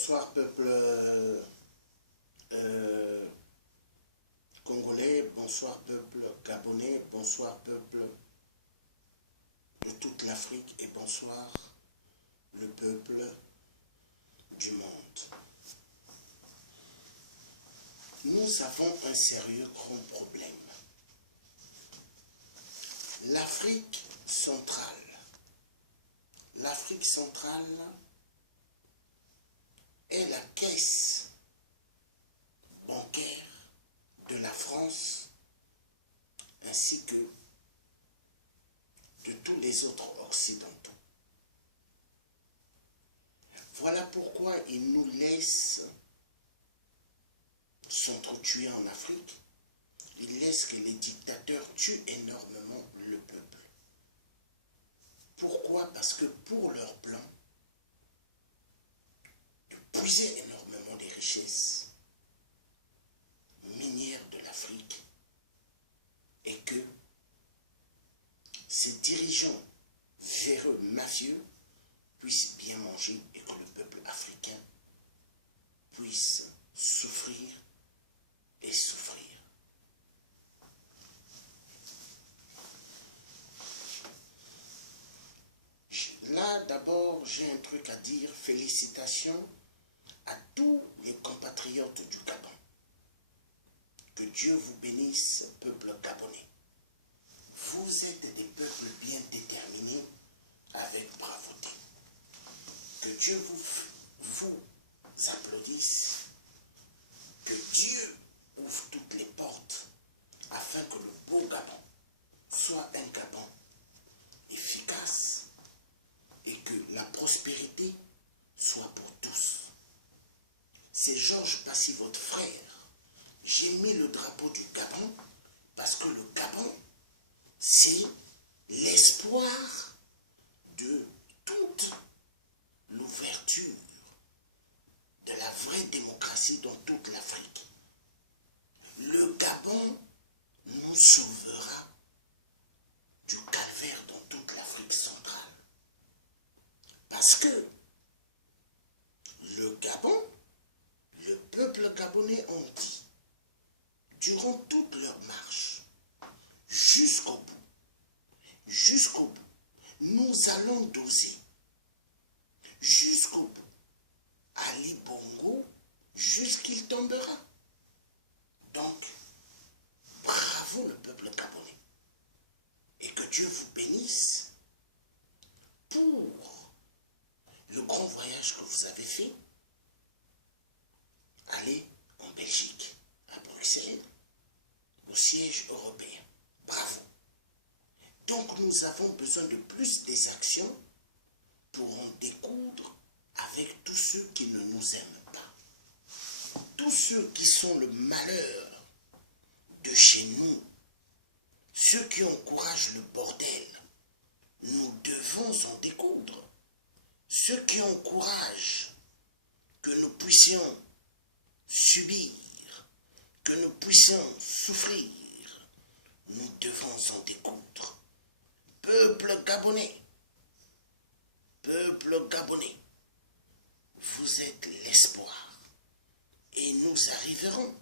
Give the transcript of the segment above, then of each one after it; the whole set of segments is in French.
Bonsoir peuple congolais, bonsoir peuple gabonais, bonsoir peuple de toute l'Afrique et bonsoir le peuple du monde. Nous avons un sérieux grand problème. L'Afrique centrale est la caisse bancaire de la France ainsi que de tous les autres occidentaux. Voilà pourquoi ils nous laissent s'entretuer en Afrique. Ils laissent que les dictateurs tuent énormément le peuple. Pourquoi? Parce que pour leur plan, de puiser énormément des richesses minières de l'Afrique et que ces dirigeants véreux, mafieux, puissent bien manger et que le peuple africain puisse souffrir et souffrir. Là, d'abord, j'ai un truc à dire. Félicitations à tous les compatriotes du Gabon. Que Dieu vous bénisse, peuple gabonais. Vous êtes des peuples bien déterminés avec bravauté. Que Dieu vous applaudisse. Que Dieu ouvre toutes les portes afin que le beau Gabon soit un Gabon efficace et que la prospérité soit pour tous. C'est Georges Passy, votre frère. J'ai mis le drapeau du Gabon parce que le Gabon, c'est l'espoir de toute l'ouverture de la vraie démocratie dans toute l'Afrique. Le Gabon nous sauvera du calvaire dans toute l'Afrique centrale. Parce que le Gabon, le peuple gabonais ont dit, durant toute leur marche, jusqu'au bout, nous allons doser, jusqu'au bout, Ali Bongo, jusqu'il tombera. Donc, bravo le peuple gabonais. Et que Dieu vous bénisse pour le grand voyage que vous avez fait. Allez en Belgique, à Bruxelles, au siège européen. Bravo. Donc nous avons besoin de plus des actions pour en découdre avec tous ceux qui ne nous aiment pas. Tous ceux qui sont le malheur de chez nous, ceux qui encouragent le bordel, nous devons en découdre. Ceux qui encouragent que nous puissions subir, que nous puissions souffrir, nous devons en découdre. Peuple gabonais, vous êtes l'espoir et nous arriverons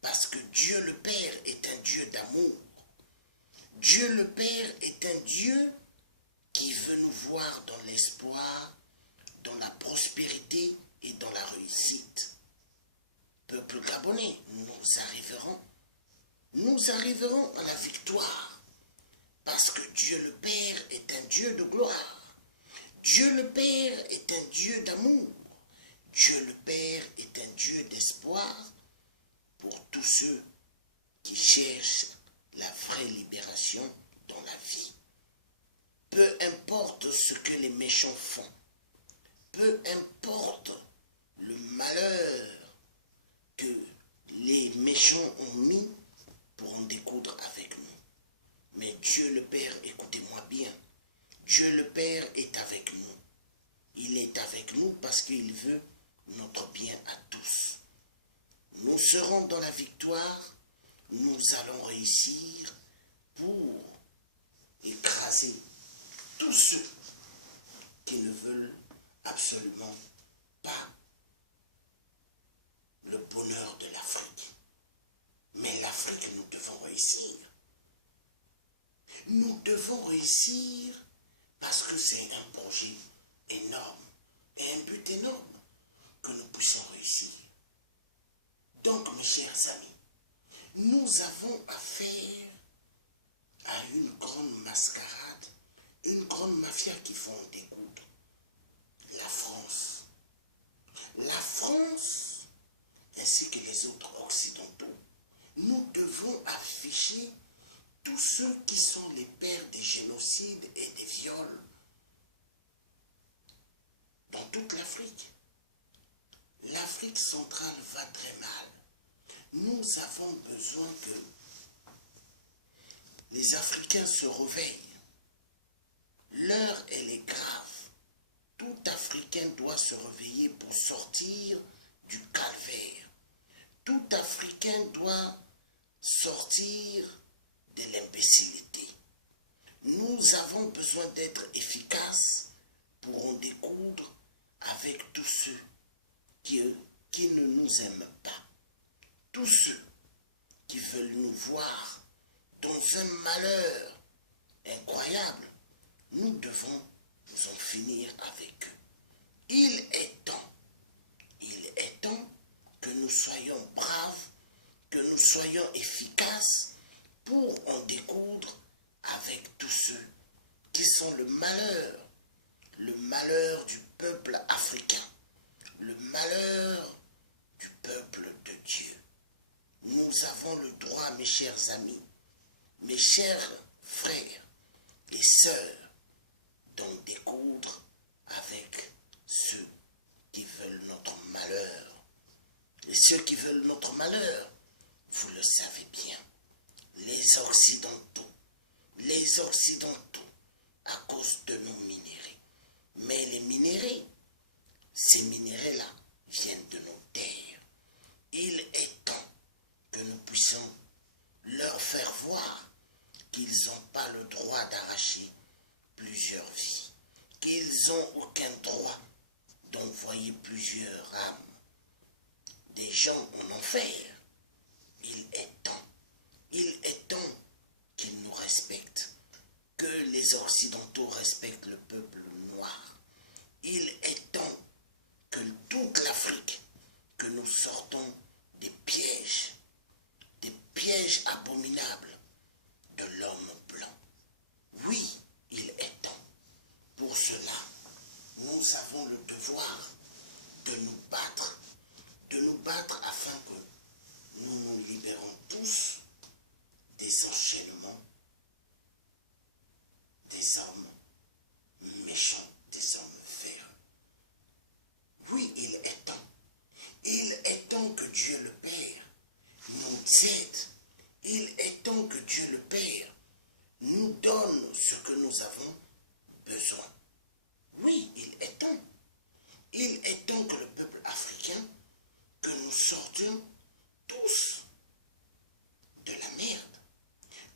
parce que Dieu le Père est un Dieu d'amour. Dieu le Père est un Dieu qui veut nous voir dans l'espoir, dans la prospérité et dans la réussite. Peuple gabonais, nous arriverons à la victoire, parce que Dieu le Père est un Dieu de gloire. Dieu le Père est un Dieu d'amour. Dieu le Père est un Dieu d'espoir pour tous ceux qui cherchent la vraie libération dans la vie. Peu importe ce que les méchants font, peu importe le malheur que les méchants ont mis pour en découdre avec nous. Mais Dieu le Père, écoutez-moi bien, Dieu le Père est avec nous. Il est avec nous parce qu'il veut notre bien à tous. Nous serons dans la victoire, nous allons réussir pour écraser tous ceux qui ne veulent absolument pas le bonheur de l'Afrique. Mais l'Afrique, nous devons réussir. Nous devons réussir parce que c'est un projet énorme et un but énorme que nous puissions réussir. Donc, mes chers amis, nous avons affaire à une grande mascarade, une grande mafia qui font découdre. La France. La France, ainsi que les autres occidentaux, nous devons afficher tous ceux qui sont les pères des génocides et des viols dans toute l'Afrique. L'Afrique centrale va très mal. Nous avons besoin que les Africains se réveillent. L'heure, elle est grave. Tout Africain doit se réveiller pour sortir du calvaire. Tout Africain doit sortir de l'imbécilité. Nous avons besoin d'être efficaces pour en découdre avec tous ceux qui ne nous aiment pas. Tous ceux qui veulent nous voir dans un malheur incroyable. Nous devons en finir avec eux. Il est temps que nous soyons braves, que nous soyons efficaces pour en découdre avec tous ceux qui sont le malheur du peuple africain, le malheur du peuple de Dieu. Nous avons le droit, mes chers amis, mes chers frères et sœurs, d'en découdre avec ceux qui veulent notre malheur. Et ceux qui veulent notre malheur, vous le savez bien, les Occidentaux, à cause de nos minéraux. Mais les minéraux, ces minéraux-là, viennent de nos terres. Il est temps que nous puissions leur faire voir qu'ils n'ont pas le droit d'arracher plusieurs vies, qu'ils n'ont aucun droit d'envoyer plusieurs âmes, des gens en enfer. Il est temps qu'ils nous respectent, que les Occidentaux respectent le peuple noir. Il est temps que toute l'Afrique, que nous sortons des pièges abominables de l'homme blanc. Oui, il est temps. Pour cela, nous avons le devoir de nous battre afin que nous nous libérons tous des enchaînements des hommes méchants, des hommes féreux. Oui, il est temps. Il est temps que Dieu le Père nous aide. Il est temps que Dieu le Père nous donne ce que nous avons besoin. Oui, il est temps. Il est temps que le peuple africain, que nous sortions tous de la merde.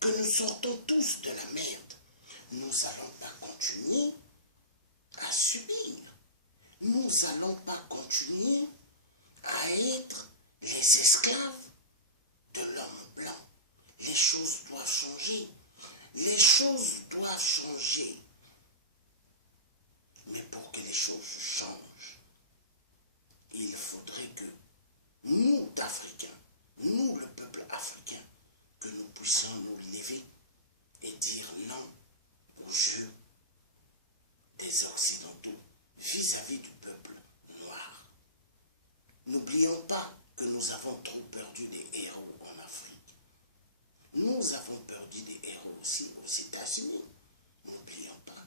Que nous sortons tous de la merde. Nous n'allons pas continuer à subir. Nous n'allons pas continuer à être les esclaves de l'homme blanc. Les choses doivent changer. Les choses doivent changer. Mais pour que les choses changent, il faudrait que nous, d'Africains, nous, le peuple africain, que nous puissions nous lever et dire non au jeu des Occidentaux vis-à-vis du peuple noir. N'oublions pas que nous avons trop perdu des héros en Afrique. Nous avons perdu des héros aussi aux États-Unis. N'oublions pas,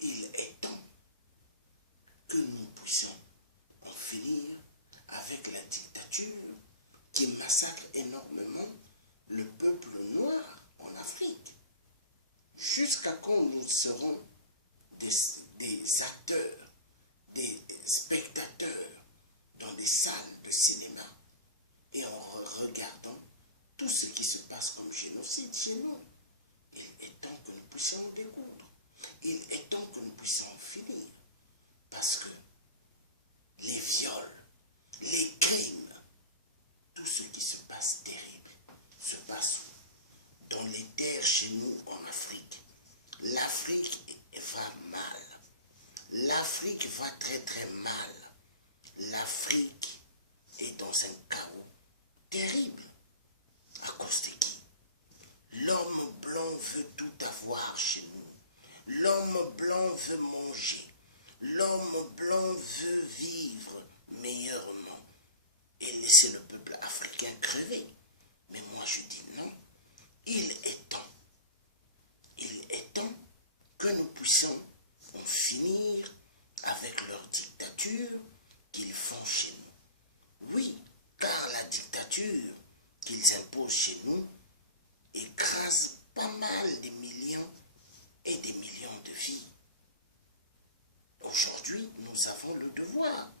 il est temps que nous puissions en finir avec la dictature qui massacre énormément le peuple noir en Afrique. Jusqu'à quand nous serons des acteurs, des spectateurs dans des salles de cinéma et en regardant tout ce qui se passe comme génocide chez nous. Il est temps que nous puissions en découdre. Il est temps que nous puissions en finir. Parce que les viols, les crimes chez nous en Afrique. L'Afrique va mal. L'Afrique va très très mal. L'Afrique est dans un chaos terrible. À cause de qui? L'homme blanc veut tout avoir chez nous. L'homme blanc veut manger. L'homme blanc veut vivre meilleurement et laisser le peuple africain crever. Mais moi je dis non. Il est temps que nous puissions en finir avec leur dictature qu'ils font chez nous. Oui, car la dictature qu'ils imposent chez nous écrase pas mal des millions et des millions de vies. Aujourd'hui, nous avons le devoir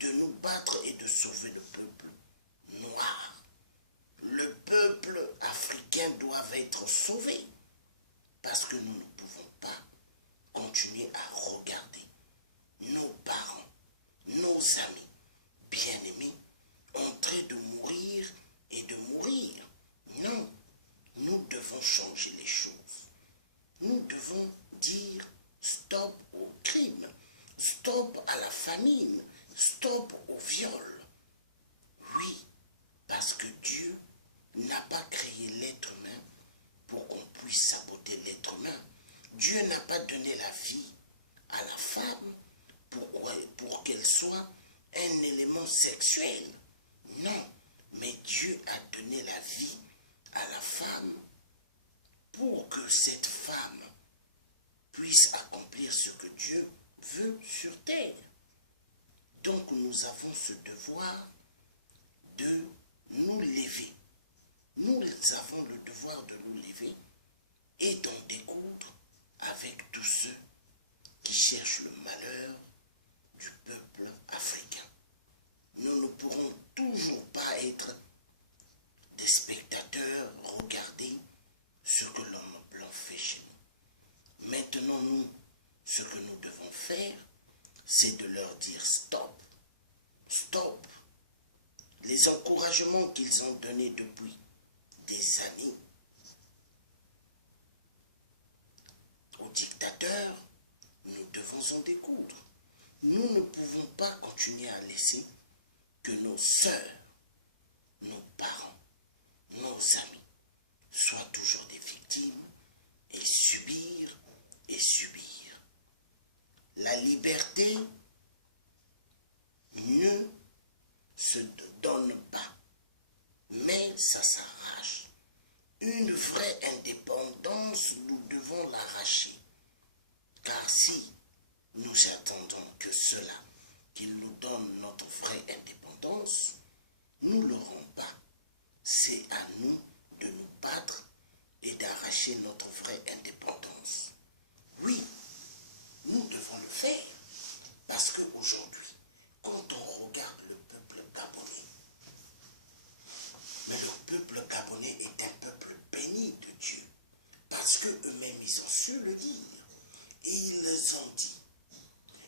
de nous battre et de sauver le peuple noir. Le peuple africain doit être sauvé parce que nous ne pouvons pas continuer à regarder nos parents, nos amis, bien-aimés, en train de mourir et de mourir. Non, nous devons changer les choses. Nous devons dire stop au crime, stop à la famine, stop au viol. Oui, parce que Dieu n'a pas créé l'être humain pour qu'on puisse saboter l'être humain. Dieu n'a pas donné la vie à la femme pour qu'elle soit un élément sexuel. Non, mais Dieu a donné la vie à la femme pour que cette femme puisse accomplir ce que Dieu veut sur terre. Donc nous avons ce devoir de nous lever. Nous avons le devoir de nous lever et d'en découdre avec tous ceux qui cherchent le malheur du peuple africain. Nous ne pourrons toujours pas être des spectateurs, regarder ce que l'homme blanc fait chez nous. Maintenant, nous, ce que nous devons faire, c'est de leur dire stop, stop. Les encouragements qu'ils ont donnés depuis des années aux dictateurs, nous devons en découdre. Nous ne pouvons pas continuer à laisser que nos sœurs, nos parents, nos amis soient toujours des victimes et subir et subir. La liberté ne se donne pas, mais ça s'arrache. Une vraie indépendance, nous devons l'arracher. Car si nous attendons que cela, qu'ils nous donnent notre vraie indépendance, nous ne l'aurons pas. C'est à nous de nous battre et d'arracher notre vraie indépendance. Oui, nous devons le faire. Parce qu'aujourd'hui, quand on regarde le peuple gabonais, mais le peuple gabonais est un peuple béni de Dieu. Parce qu'eux-mêmes, ils ont su le dire. Et ils ont dit,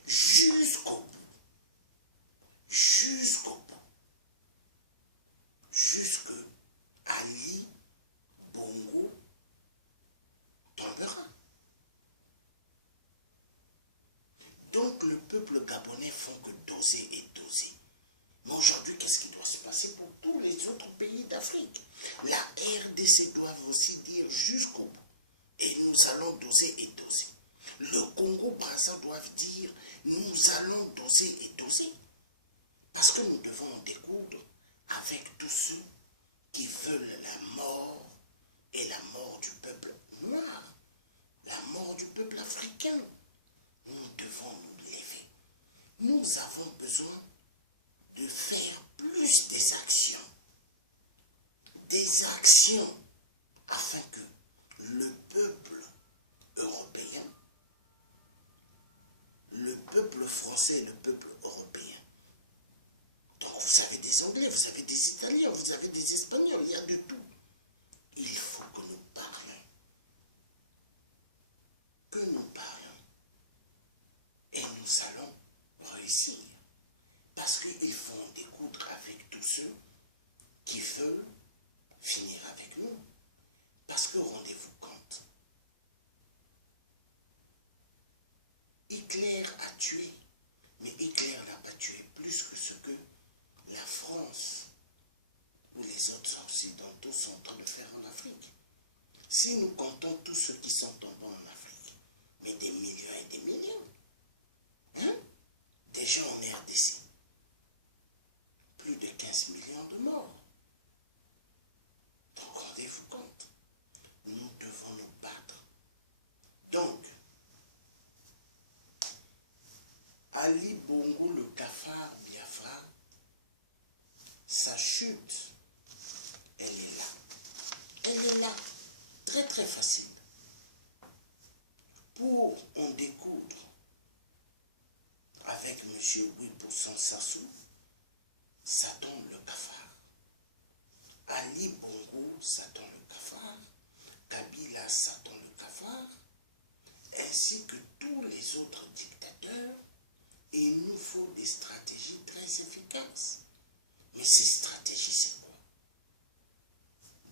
jusqu'au bout, jusque Ali Bongo tombera. Donc le peuple gabonais font que doser et doser. Mais aujourd'hui, qu'est-ce qui doit se passer pour tous les autres pays d'Afrique? La RDC doit aussi dire jusqu'au bout. Et nous allons doser et doser. Le Congo-Brazza doivent dire nous allons doser et doser. Parce que nous devons en découdre avec tous ceux qui veulent la mort et la mort du peuple noir, la mort du peuple africain. Nous devons nous lever. Nous avons besoin de faire plus des actions afin que le peuple européen, le peuple français et le peuple européen. Donc vous avez des Anglais, vous avez des Italiens, vous avez des Espagnols, il y a de tout. Il faut que nous parlions. Que nous parlions. Et nous allons réussir. Parce qu'il faut en découdre avec tous ceux qui veulent finir avec nous. Parce que rendez-vous compte, si nous comptons tous ceux qui sont tombés en Afrique, mais des millions et des millions, hein? Déjà en RDC, plus de 15 millions de morts. Donc rendez-vous compte, nous devons nous battre. Donc, Ali Bongo, le cafard Biafra, sa chute, elle est là. Elle est là, très très facile. Pour en découdre avec M. 8% Sassou, ça tombe le cafard. Ali Bongo, ça tombe le cafard. Kabila, ça tombe le cafard. Ainsi que tous les autres dictateurs. Et il nous faut des stratégies très efficaces. Mais ces stratégies, c'est quoi?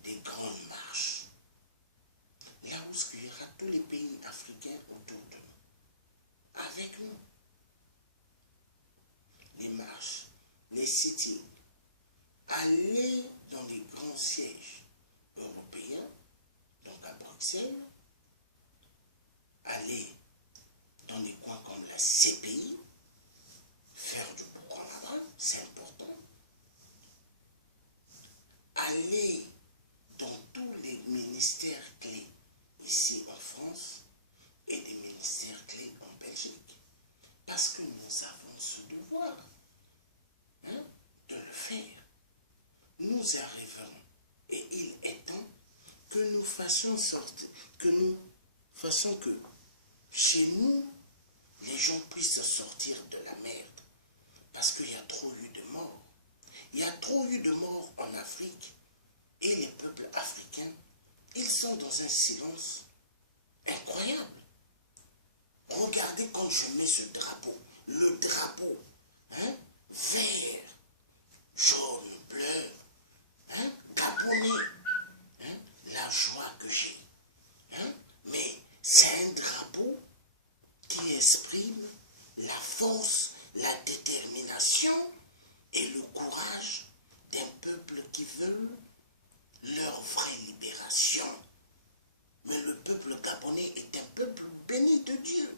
Des grandes marches. Là où il y aura tous les pays africains autour de nous. Avec nous. Les marches, les sittings. Aller dans les grands sièges européens, donc à Bruxelles. Aller dans les coins comme la CPI. Faire du boucan là-bas, c'est important. Aller dans tous les ministères clés ici en France et des ministères clés en Belgique. Parce que nous avons ce devoir, hein, de le faire. Nous arriverons et il est temps que nous fassions sortir, que chez nous, les gens puissent sortir de la merde. Parce qu'il y a trop eu de morts. Il y a trop eu de morts en Afrique. Et les peuples africains, ils sont dans un silence incroyable. Regardez quand je mets ce drapeau. Le drapeau, hein, vert, jaune, bleu, hein, gabonais. Hein, la joie que j'ai. Hein, mais c'est un drapeau qui exprime la force, la détermination et le courage d'un peuple qui veut leur vraie libération. Mais le peuple gabonais est un peuple béni de Dieu.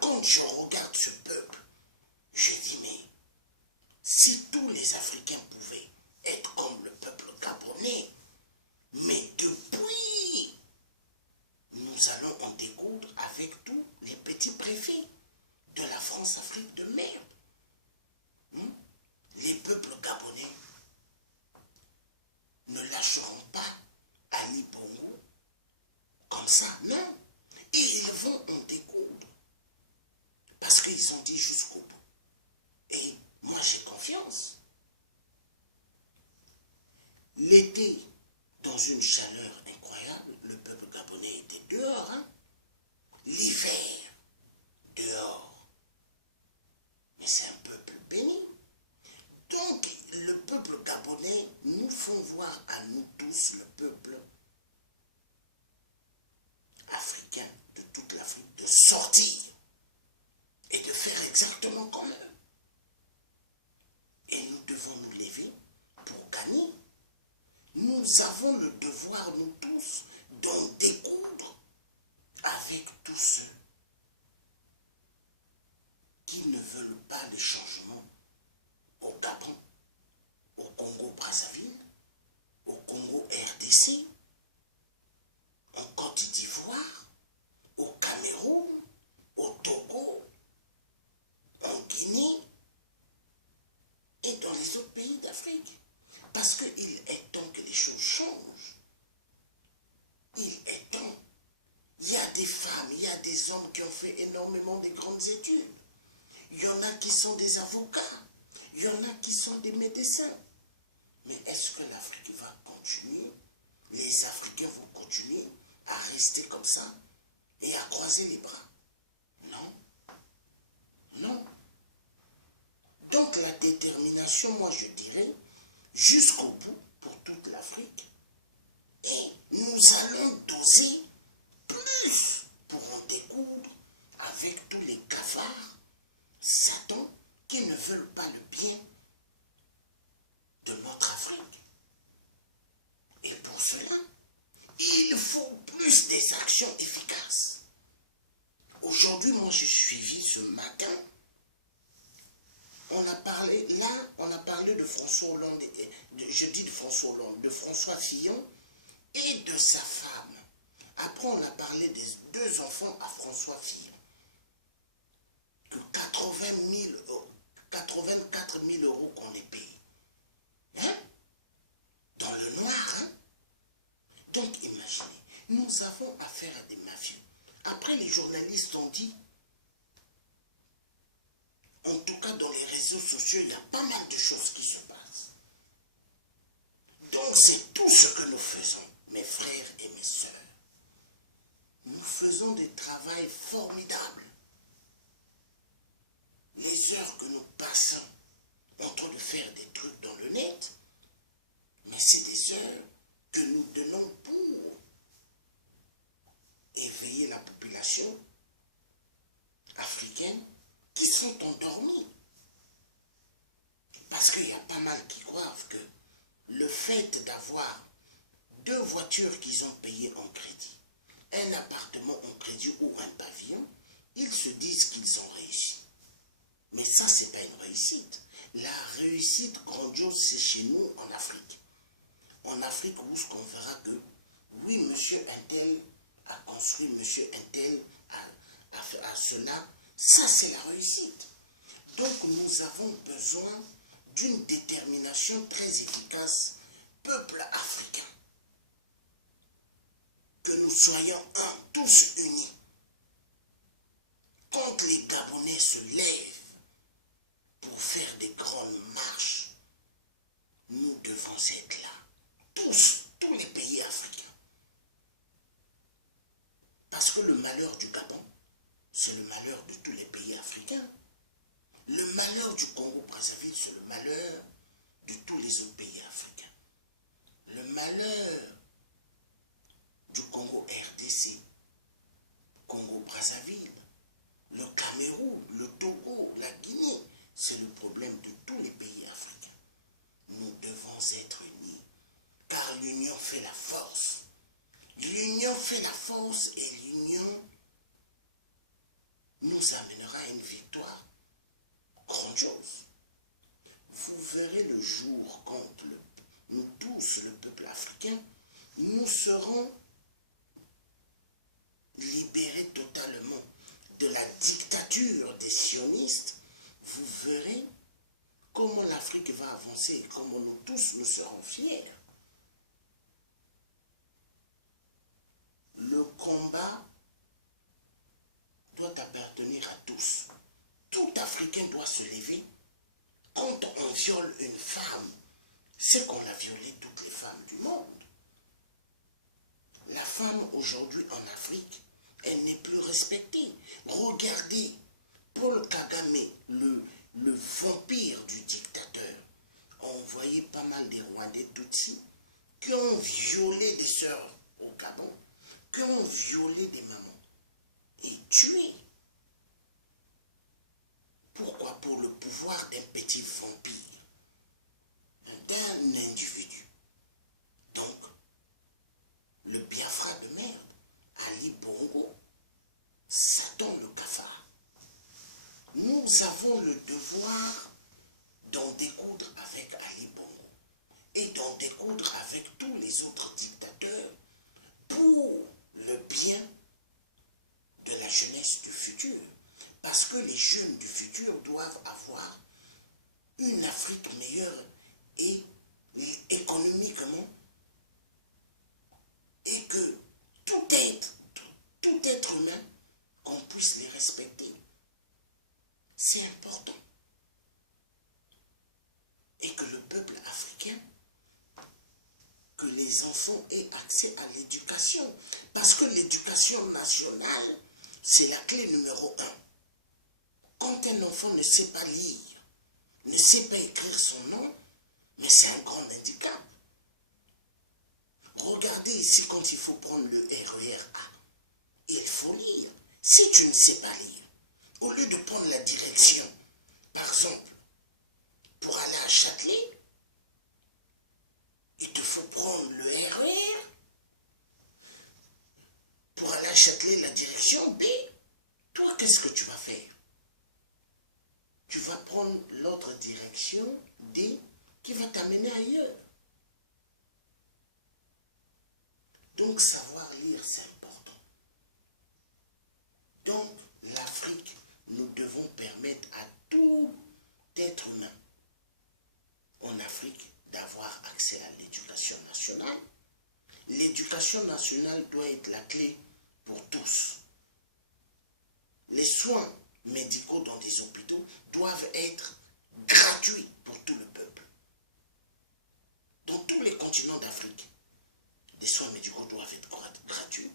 Quand je regarde ce peuple, je dis mais si tous les Africains pouvaient être comme le peuple gabonais, mais depuis, nous allons en découdre avec tous les petits préfets de la France-Afrique de merde. Les peuples gabonais ne lâcheront pas Ali Bongo comme ça, non. Et ils vont en découdre. Parce qu'ils ont dit jusqu'au bout. Et moi j'ai confiance. L'été, dans une chaleur incroyable, le peuple gabonais était dehors. Hein? L'hiver, dehors. Mais c'est un peuple béni. Donc, le peuple gabonais nous font voir à nous tous, le peuple africain de toute l'Afrique, de sortir et de faire exactement comme eux. Et nous devons nous lever pour gagner. Nous avons le devoir, nous tous, d'en découdre avec tous ceux qui ne veulent pas les changements au Gabon, au Congo-Brazzaville, au Congo-RDC, en Côte d'Ivoire, au Cameroun, au Togo, en Guinée et dans les autres pays d'Afrique. Parce qu'il est temps que les choses changent. Il est temps. Il y a des femmes, il y a des hommes qui ont fait énormément de grandes études. Il y en a qui sont des avocats. Il y en a qui sont des médecins. Mais est-ce que l'Afrique va continuer? Les Africains vont continuer à rester comme ça et à croiser les bras? Non. Non. Donc la détermination, moi je dirais, jusqu'au bout pour toute l'Afrique. Et nous allons doser plus pour en découdre avec tous les cafards, Satan, qui ne veulent pas le bien de notre Afrique. Et pour cela, il faut plus des actions efficaces. Aujourd'hui, moi, j'ai suivi ce matin, on a parlé de François Hollande, je dis de François Hollande, de François Fillon et de sa femme. Après, on a parlé des 2 enfants à François Fillon. Que 84 000 euros qu'on les paye. Hein? Dans le noir, hein? Donc, imaginez, nous avons affaire à des mafieux. Après, les journalistes ont dit, en tout cas dans les réseaux sociaux, il y a pas mal de choses qui se passent. Donc, c'est tout ce que nous faisons, mes frères et mes sœurs. Nous faisons des travails formidables. Les heures que nous passons en train de faire des trucs dans le net, mais c'est des heures que nous donnons pour éveiller la population africaine qui sont endormis. Parce qu'il y a pas mal qui croient que le fait d'avoir 2 voitures qu'ils ont payées en crédit, un appartement en crédit ou un pavillon, ils se disent qu'ils ont réussi. Mais ça, ce n'est pas une réussite. La réussite grandiose, c'est chez nous en Afrique. En Afrique, où ce qu'on verra que, oui, monsieur Intel a construit, monsieur Intel a cela, ça c'est la réussite. Donc nous avons besoin d'une détermination très efficace, peuple africain. Que nous soyons tous unis. Quand les Gabonais se lèvent pour faire des grandes marches, nous devons être là. Tous les pays africains. Parce que le malheur du Gabon, c'est le malheur de tous les pays africains. Le malheur du Congo-Brazzaville, c'est le malheur de tous les autres pays africains. Le malheur du Congo-RDC, Congo-Brazzaville, le Cameroun, le Togo, la Guinée, c'est le problème de tous les pays africains. Nous devons être unis, car l'union fait la force. L'union fait la force et l'union nous amènera à une victoire grandiose. Vous verrez le jour quand nous tous, le peuple africain, nous serons libérés totalement de la dictature des sionistes. Vous verrez comment l'Afrique va avancer et comment nous tous nous serons fiers. Le combat doit appartenir à tous. Tout Africain doit se lever. Quand on viole une femme, c'est qu'on a violé toutes les femmes du monde. La femme aujourd'hui en Afrique, elle n'est plus respectée. Regardez Paul Kagame, le vampire du dictateur, a envoyé pas mal des Rwandais Tutsis qui ont violé des sœurs au Gabon, qui ont violé des mamans et tué. Pourquoi? Pour le pouvoir d'un petit vampire, d'un individu. Donc, le Biafra de merde, Ali Bongo, Satan le cafard. Nous avons le devoir d'en découdre avec Ali Bongo et d'en découdre avec tous les autres dictateurs pour le bien de la jeunesse du futur. Parce que les jeunes du futur doivent avoir une Afrique meilleure et économiquement, et que tout être humain, qu'on puisse les respecter. C'est important. Et que le peuple africain, que les enfants aient accès à l'éducation. Parce que l'éducation nationale, c'est la clé numéro 1. Quand un enfant ne sait pas lire, ne sait pas écrire son nom, mais c'est un grand handicap. Regardez ici quand il faut prendre le RER A. Il faut lire. Si tu ne sais pas lire, au lieu de prendre la direction, par exemple, pour aller à Châtelet, il te faut prendre le RER à Châtelet la direction B, toi, qu'est-ce que tu vas faire? Tu vas prendre l'autre direction D qui va t'amener ailleurs. Donc, savoir lire, c'est important. Donc, l'Afrique, nous devons permettre à tout être humain en Afrique d'avoir accès à l'éducation nationale. L'éducation nationale doit être la clé pour tous. Les soins médicaux dans des hôpitaux doivent être gratuits pour tout le peuple. Dans tous les continents d'Afrique, les soins médicaux doivent être gratuits.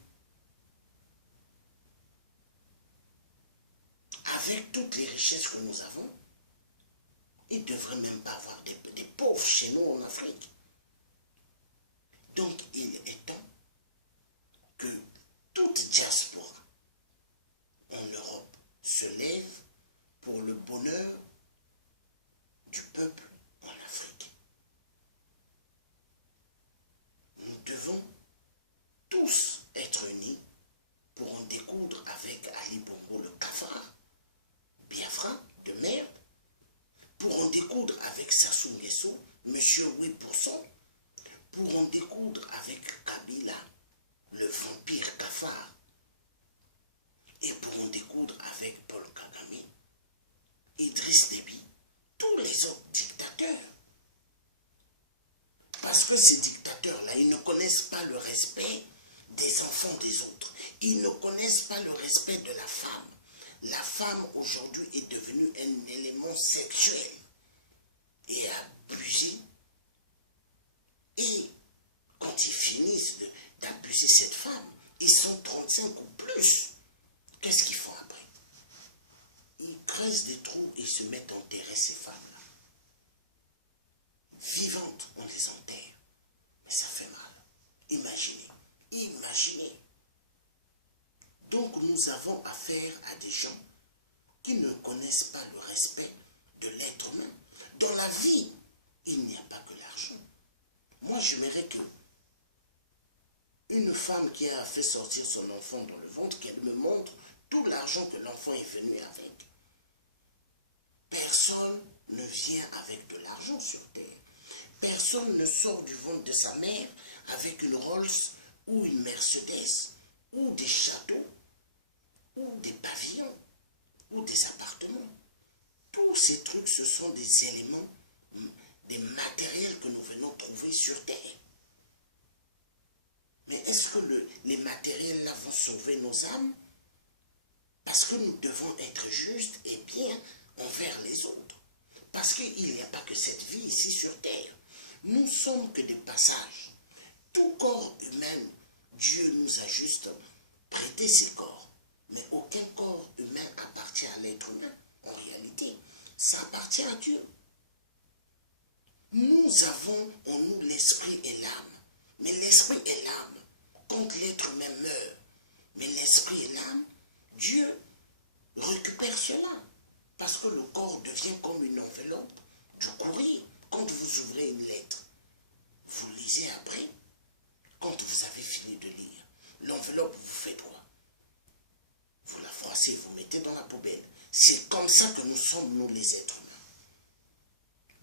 Avec toutes les richesses que nous avons, il ne devrait même pas avoir des pauvres chez nous en Afrique. Donc il est temps que toute diaspora en Europe se lève pour le bonheur du peuple en Afrique. Nous devons tous être unis pour en découdre avec Ali Bongo le cafard, Biafra de merde, pour en découdre avec Sassou Nguesso, Monsieur 8%, pour en découdre avec Kabila, le vampire cafard, et pour en découdre avec Paul Kagame, Idriss Déby, tous les autres dictateurs. Parce que ces dictateurs-là, ils ne connaissent pas le respect des enfants des autres. Ils ne connaissent pas le respect de la femme. La femme aujourd'hui est devenue un élément sexuel et abusé. Et quand ils finissent d'abuser cette femme, ils sont 35 ou plus. Qu'est-ce qu'ils font après? Ils creusent des trous et se mettent à enterrer ces femmes-là. Vivantes, on les enterre. Mais ça fait mal. Imaginez. Imaginez. Donc nous avons affaire à des gens qui ne connaissent pas le respect de l'être humain. Dans la vie, il n'y a pas que l'argent. Moi, j'aimerais que une femme qui a fait sortir son enfant dans le ventre, qu'elle me montre tout l'argent que l'enfant est venu avec. Personne ne vient avec de l'argent sur terre. Personne ne sort du ventre de sa mère avec une Rolls ou une Mercedes ou des châteaux ou des pavillons ou des appartements. Tous ces trucs, ce sont des éléments, des matériels que nous venons trouver sur terre. Mais est-ce que les matériels-là vont sauver nos âmes? Parce que nous devons être justes et bien envers les autres. Parce qu'il n'y a pas que cette vie ici sur terre. Nous sommes que des passages. Tout corps humain, Dieu nous a juste prêté ses corps. Mais aucun corps humain appartient à l'être humain. En réalité, ça appartient à Dieu. Nous avons en nous l'esprit et l'âme. Mais l'esprit et l'âme, quand l'être humain meurt, mais l'esprit et l'âme, Dieu récupère cela. Parce que le corps devient comme une enveloppe du courrier. Quand vous ouvrez une lettre, vous lisez après. Quand vous avez fini de lire, l'enveloppe, vous faites quoi? Vous la froissez, vous mettez dans la poubelle. C'est comme ça que nous sommes, nous, les êtres humains.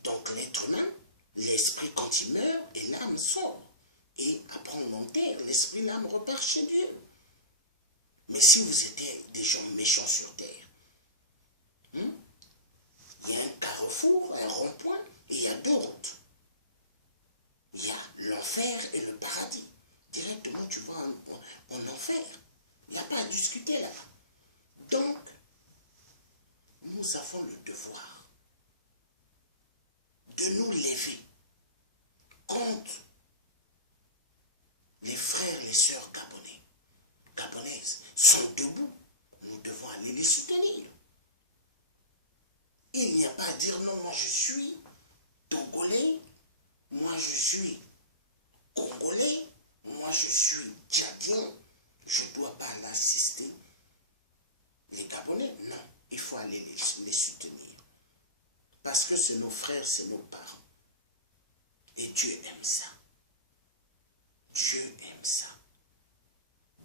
Donc l'être humain, l'esprit, quand il meurt, et l'âme sort. Et après on enterre, l'esprit, l'âme repart chez Dieu. Mais si vous étiez des gens méchants sur terre, il y a un carrefour, un rond-point, et il y a deux routes. Il y a l'enfer et le paradis. Directement, tu vas en enfer. Il n'y a pas à discuter là. Donc, nous avons le devoir de nous lever contre les frères, les sœurs gabonaises sont debout. Nous devons aller les soutenir. Il n'y a pas à dire non, moi je suis togolais, moi je suis congolais, moi je suis tchadien, je ne dois pas l'assister. Les Gabonais, non, il faut aller les soutenir. Parce que c'est nos frères, c'est nos parents. Et Dieu aime ça. Dieu aime ça.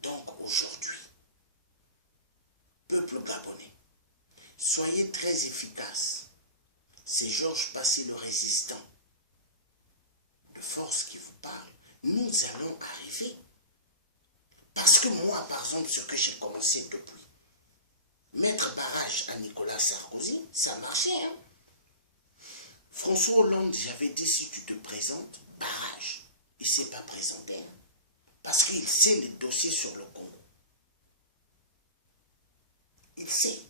Donc aujourd'hui, peuple gabonais, soyez très efficaces. C'est Georges Passy le résistant de force qui vous parle. Nous allons arriver. Parce que moi, par exemple, ce que j'ai commencé depuis, mettre barrage à Nicolas Sarkozy, ça marchait. Hein? François Hollande, j'avais dit, si tu te présentes, barrage. Il ne s'est pas présenté. Hein? Parce qu'il sait les dossiers sur le Congo. Il sait.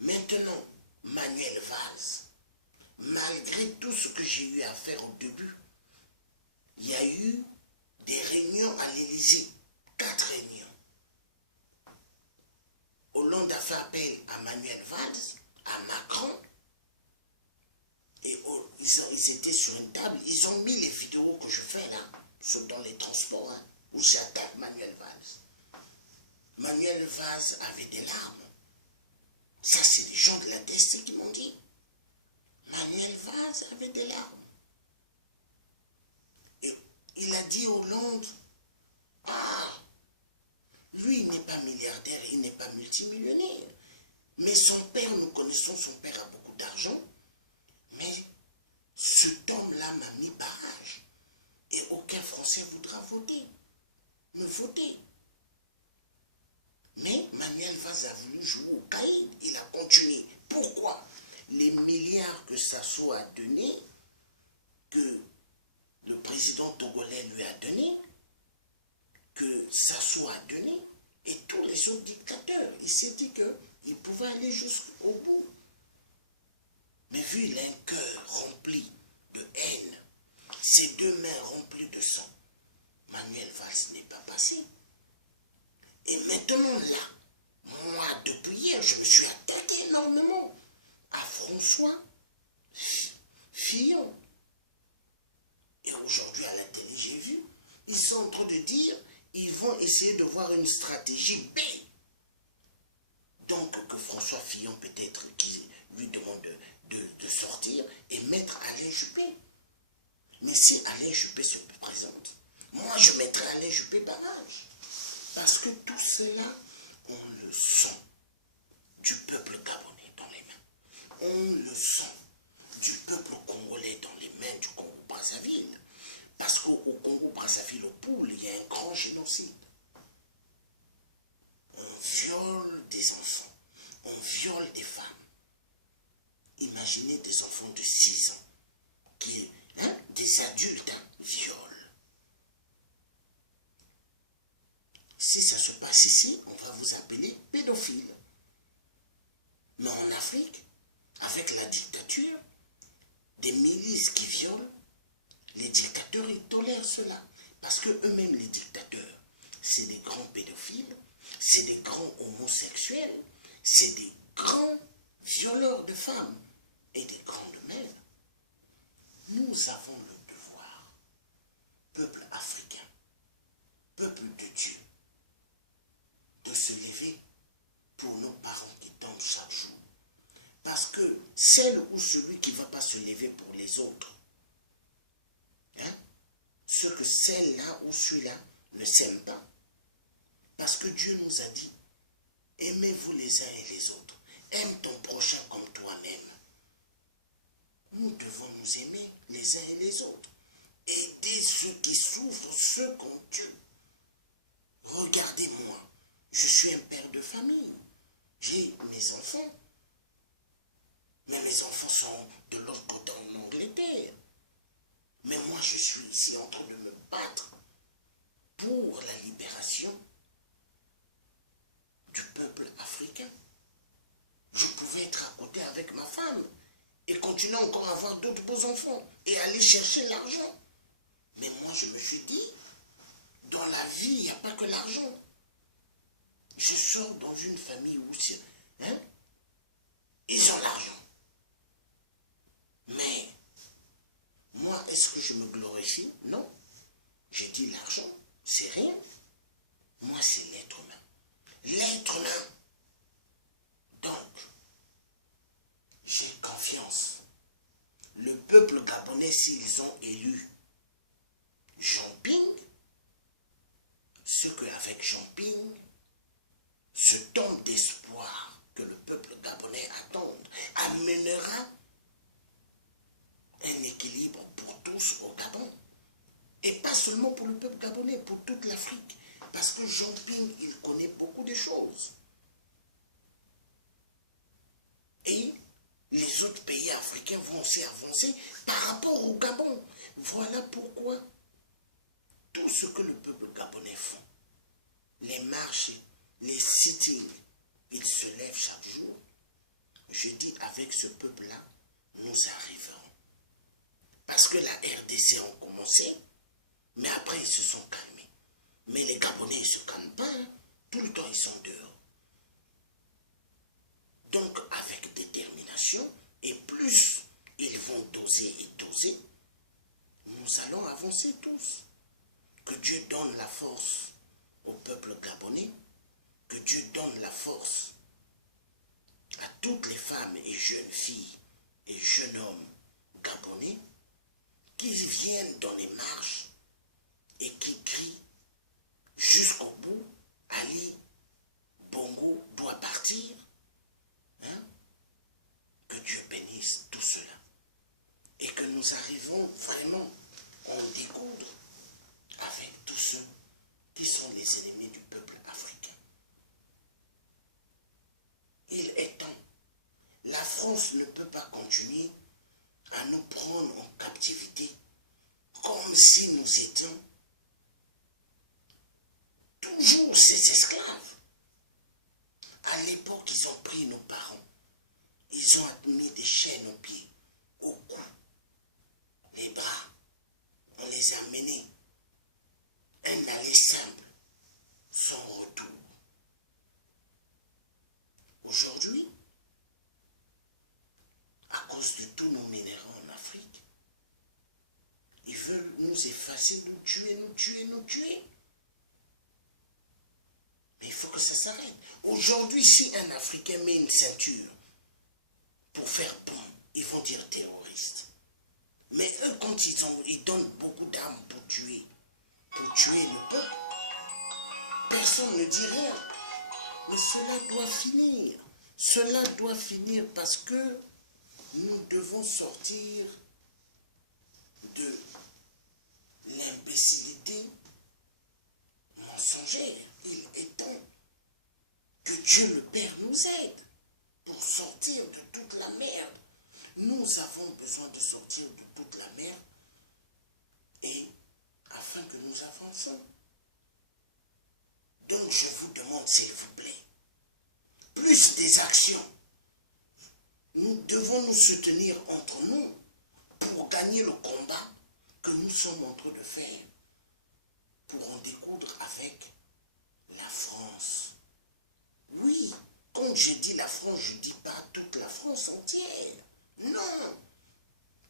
Maintenant, Manuel Valls, malgré tout ce que j'ai eu à faire au début, il y a eu des réunions à l'Élysée, 4 réunions. Hollande a fait appel à Manuel Valls, à Macron, et ils étaient sur une table, ils ont mis les vidéos que je fais là, dans les transports, hein, où j'attaque Manuel Valls. Manuel Valls avait des larmes. Ça, c'est des gens de la DST qui m'ont dit. Manuel Valls avait des larmes. Et il a dit au Hollande, ah, lui, il n'est pas milliardaire, il n'est pas multimillionnaire. Mais son père, nous connaissons, son père a beaucoup d'argent. Mais cet homme-là m'a mis barrage. Et aucun Français voudra me voter. Mais Manuel Valls a voulu jouer au caïd. Il a continué. Pourquoi? Les milliards que Sassou a donnés, que le président togolais lui a donné, que Sassou a donné, et tous les autres dictateurs. Il s'est dit qu'il pouvait aller jusqu'au bout. Mais vu il a un cœur rempli de haine, ses 2 mains remplies de sang, Manuel Valls n'est pas passé. Et maintenant là, moi depuis hier, je me suis attaqué énormément à François Fillon. Et aujourd'hui à la télé, j'ai vu, ils sont en train de dire, ils vont essayer de voir une stratégie B. Donc que François Fillon peut-être qui lui demande de sortir et mettre Alain Juppé. Mais si Alain Juppé se présente, moi je mettrai Alain Juppé barrage. Parce que tout cela, on le sent du peuple gabonais dans les mains. On le sent du peuple congolais dans les mains du Congo-Brazzaville. Parce qu'au Congo-Brazzaville, au Poul, il y a un grand génocide. On viole des enfants, on viole des femmes. Imaginez des enfants de 6 ans, qui, des adultes, violent. Si ça se passe ici, on va vous appeler pédophile. Mais en Afrique, avec la dictature, des milices qui violent, les dictateurs, ils tolèrent cela. Parce que eux-mêmes, les dictateurs, c'est des grands pédophiles, c'est des grands homosexuels, c'est des grands violeurs de femmes et des grandes mères. Nous avons le devoir, peuple africain, peuple de Dieu, de se lever pour nos parents qui tombent chaque jour. Parce que celle ou celui qui ne va pas se lever pour les autres, ce que celle-là ou celui-là ne s'aiment pas. Parce que Dieu nous a dit, aimez-vous les uns et les autres. Aime ton prochain comme toi-même. Nous devons nous aimer les uns et les autres. Aider ceux qui souffrent, ceux qu'on tue. Regardez-moi, je suis un père de famille. J'ai mes enfants. Mais mes enfants sont de l'autre côté en Angleterre. Mais moi, je suis ici en train de me battre pour la libération du peuple africain. Je pouvais être à côté avec ma femme et continuer encore à avoir d'autres beaux enfants et aller chercher l'argent. Mais moi, je me suis dit, dans la vie, il n'y a pas que l'argent. Je sors dans une famille où ils ont l'argent. Mais moi, est-ce que je me glorifie? Non. J'ai dit l'argent, c'est rien. Moi, c'est l'être humain. L'être humain. Donc, j'ai confiance. Le peuple gabonais, s'ils ont élu Jean Ping, ce qu'avec Jean Ping, ce temps d'espoir, amènera un équilibre pour tous au Gabon. Et pas seulement pour le peuple gabonais, pour toute l'Afrique. Parce que Jean Ping, il connaît beaucoup de choses. Et les autres pays africains vont aussi avancer par rapport au Gabon. Voilà pourquoi tout ce que le peuple gabonais fait, les marches, les sittings, ils se lèvent chaque jour. Je dis, avec ce peuple-là, nous arriverons. Parce que la RDC ont commencé, mais après ils se sont calmés. Mais les Gabonais ne se calment pas, hein. Tout le temps ils sont dehors. Donc avec détermination, et plus ils vont doser et doser, nous allons avancer tous. Que Dieu donne la force au peuple gabonais, que Dieu donne la force à toutes les femmes et jeunes filles et jeunes hommes gabonais qui viennent dans les marches et qui crient jusqu'au bout, Ali Bongo doit partir. Hein? Que Dieu bénisse tout cela. Et que nous arrivons vraiment à en découdre avec tous ceux qui sont les ennemis du peuple africain. Il est temps. La France ne peut pas continuer à nous prendre en captivité comme si nous étions toujours ces esclaves. À l'époque, ils ont pris nos parents. Ils ont mis des chaînes aux pieds, au cou, les bras. On les a menés. Un aller simple, sans retour. Aujourd'hui, à cause de tous nos minéraux en Afrique, ils veulent nous effacer, nous tuer, nous tuer, nous tuer. Mais il faut que ça s'arrête. Aujourd'hui, si un Africain met une ceinture pour faire boum, ils vont dire terroriste. Mais eux, quand ils donnent beaucoup d'armes pour tuer le peuple, personne ne dit rien. Mais cela doit finir. Cela doit finir parce que nous devons sortir de l'imbécilité mensongère. Il est temps que Dieu le Père nous aide pour sortir de toute la merde. Nous avons besoin de sortir de toute la merde et afin que nous avancions. Donc je vous demande, s'il vous plaît, plus des actions. Nous devons nous soutenir entre nous pour gagner le combat que nous sommes en train de faire pour en découdre avec la France. Oui, quand je dis la France, je ne dis pas toute la France entière. Non.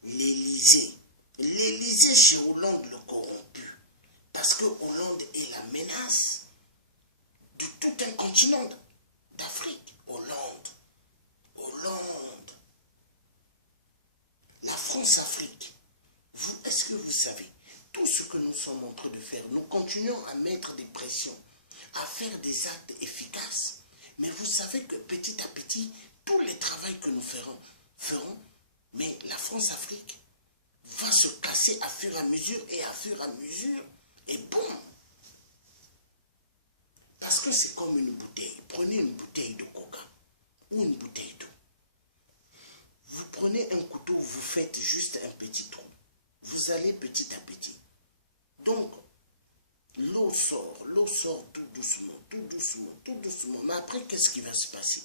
L'Élysée. L'Élysée chez Hollande le corrompu. Parce que Hollande est la menace de tout un continent d'Afrique. Hollande. La France-Afrique. Est-ce que vous savez, tout ce que nous sommes en train de faire, nous continuons à mettre des pressions, à faire des actes efficaces. Mais vous savez que petit à petit, tous les travaux que nous ferons, mais la France-Afrique va se casser à fur et à mesure, et boum. Parce que c'est comme une bouteille. Prenez une bouteille de coca ou une bouteille d'eau. Vous prenez un couteau, vous faites juste un petit trou. Vous allez petit à petit. Donc, l'eau sort tout doucement. Mais après, qu'est-ce qui va se passer?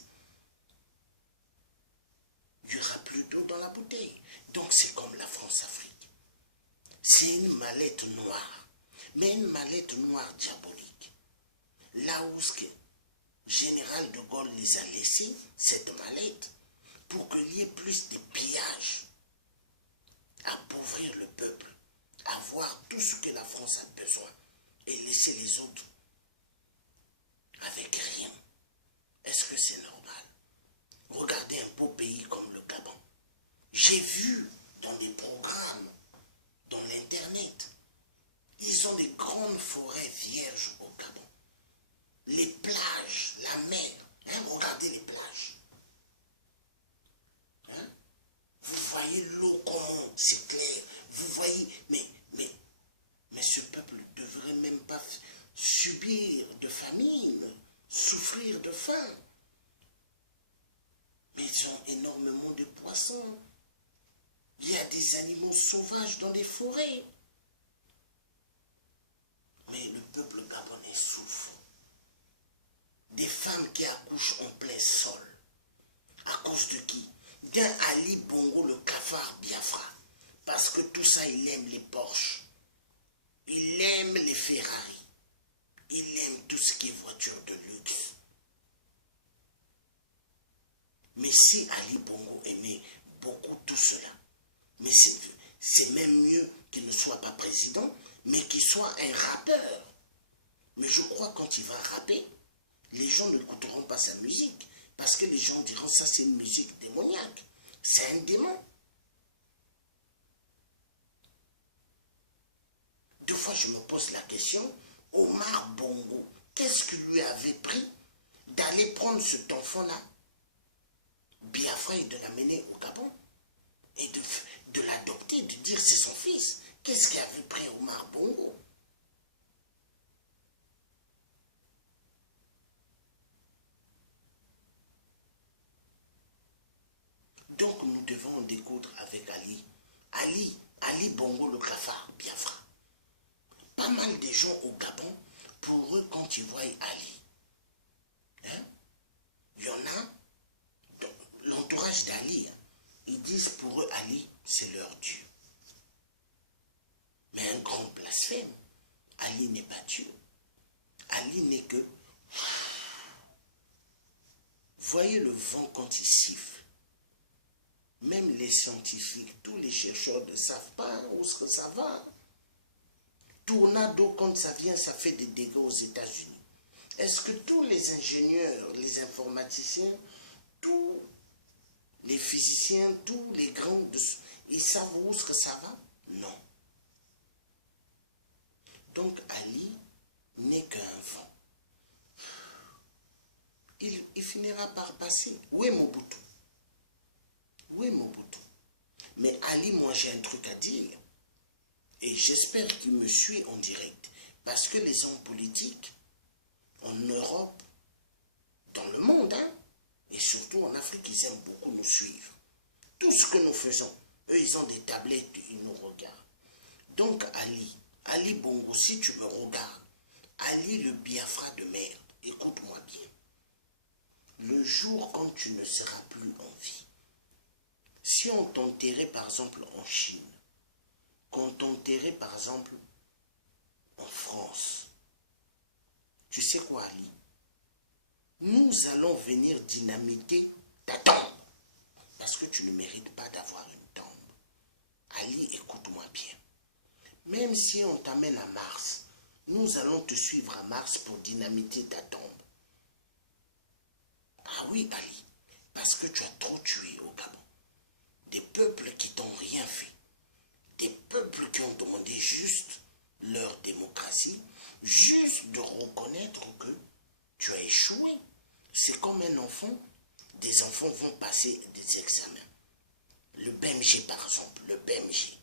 Il n'y aura plus d'eau dans la bouteille. Donc, c'est comme la France-Afrique. C'est une mallette noire. Mais une mallette noire diabolique. Là où ce général de Gaulle les a laissés, cette mallette, pour qu'il y ait plus de pillages, appauvrir le peuple, avoir tout ce que la France a besoin et laisser les autres avec rien. Est-ce que c'est normal? Regardez un beau pays comme le Gabon. J'ai vu dans des programmes, dans l'internet, ils ont des grandes forêts vierges au Gabon. Les plages, la mer, hein, regardez les plages. Hein? subir de famine, souffrir de faim. Mais ils ont énormément de poissons. Il y a des animaux sauvages dans les forêts. Mais le peuple gabonais souffre. Des femmes qui accouchent en plein sol. À cause de qui? D'un Ali Bongo, le cafard Biafra. Parce que tout ça, il aime les Porsche. Il aime les Ferrari. Il aime tout ce qui est voiture de luxe. Mais si Ali Bongo aimait beaucoup tout cela, mais c'est même mieux qu'il ne soit pas président, mais qu'il soit un rappeur. Mais je crois que quand il va rapper, les gens n'écouteront pas sa musique, parce que les gens diront ça c'est une musique démoniaque. C'est un démon. Deux fois je me pose la question, Omar Bongo, qu'est-ce qui lui avait pris d'aller prendre cet enfant-là, Biafra, et de l'amener au Gabon, et de l'adopter, de dire c'est son fils? Qu'est-ce qui avait pris Omar Bongo? Donc nous devons en découdre avec Ali Bongo le cafard Biafra. Pas mal de gens au Gabon, pour eux, quand ils voient Ali, hein, il y en a, l'entourage d'Ali, hein, ils disent pour eux Ali, c'est leur Dieu. Mais un grand blasphème, Ali n'est pas Dieu. Ali n'est que... Voyez le vent quand il siffle. Même les scientifiques, tous les chercheurs ne savent pas où est-ce que ça va. Tornado, quand ça vient, ça fait des dégâts aux États-Unis. Est-ce que tous les ingénieurs, les informaticiens, tous les physiciens, tous les grands, ils savent où est-ce que ça va? Non. Donc Ali n'est qu'un vent. Il finira par passer. Où est Mobutu? Où est Mobutu? Mais Ali, moi j'ai un truc à dire. Et j'espère qu'il me suit en direct. Parce que les hommes politiques, en Europe, dans le monde, hein, et surtout en Afrique, ils aiment beaucoup nous suivre. Tout ce que nous faisons, eux, ils ont des tablettes, ils nous regardent. Donc Ali Bongo, si tu me regardes, Ali le Biafra de merde, écoute-moi bien. Le jour quand tu ne seras plus en vie, si on t'enterrait par exemple en Chine, qu'on t'enterrait par exemple en France, tu sais quoi Ali? Nous allons venir dynamiter ta tombe, parce que tu ne mérites pas d'avoir une tombe. Ali, écoute-moi bien. Même si on t'amène à Mars, nous allons te suivre à Mars pour dynamiter ta tombe. Ah oui, Ali, parce que tu as trop tué au Gabon. Des peuples qui t'ont rien fait. Des peuples qui ont demandé juste leur démocratie, juste de reconnaître que tu as échoué. C'est comme un enfant, des enfants vont passer des examens. Le BMG par exemple, le BMG.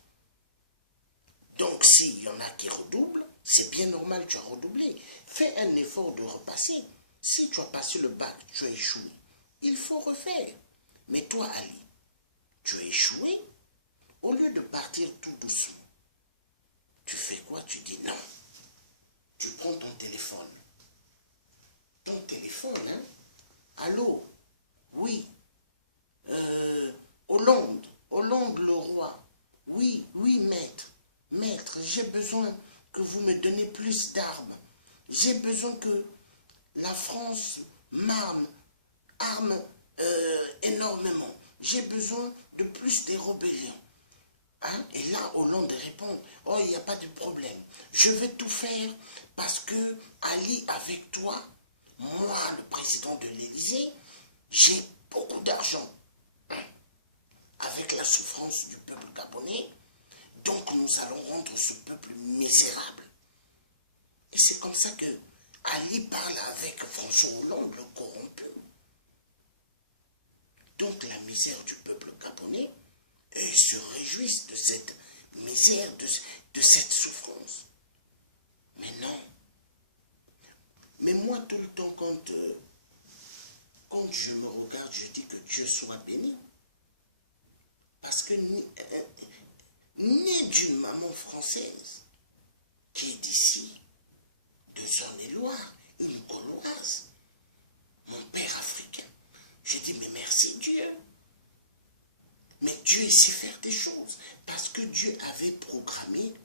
Donc s'il y en a qui redoublent, c'est bien normal que tu as redoublé. Fais un effort de repasser. Si tu as passé le bac, tu as échoué. Il faut refaire. Mais toi Ali, tu as échoué. Au lieu de partir tout doucement, tu fais quoi? Tu dis non. Tu prends ton téléphone. Ton téléphone, hein? Allô? Oui. Hollande le roi. Oui, oui, maître. Maître, j'ai besoin que vous me donnez plus d'armes. J'ai besoin que la France m'arme énormément. J'ai besoin de plus des rébellions. Hein? Et là, Hollande répond, oh, il n'y a pas de problème. Je vais tout faire parce que Ali, avec toi, moi, le président de l'Élysée, j'ai beaucoup d'argent. Hein? Avec la souffrance du peuple gabonais, donc nous allons rendre ce peuple misérable. Et c'est comme ça que Ali parle avec François Hollande, le corrompu. Donc la misère du peuple gabonais, et ils se réjouissent de cette misère, de cette souffrance. Mais non, Mais moi, tout le temps, quand je me regarde, je dis que Dieu soit béni. Parce que né d'une maman française, qui est d'ici, de Saône-et-Loire, une Gauloise, mon père africain, je dis, mais merci Dieu. Mais Dieu sait faire des choses. Parce que Dieu avait programmé,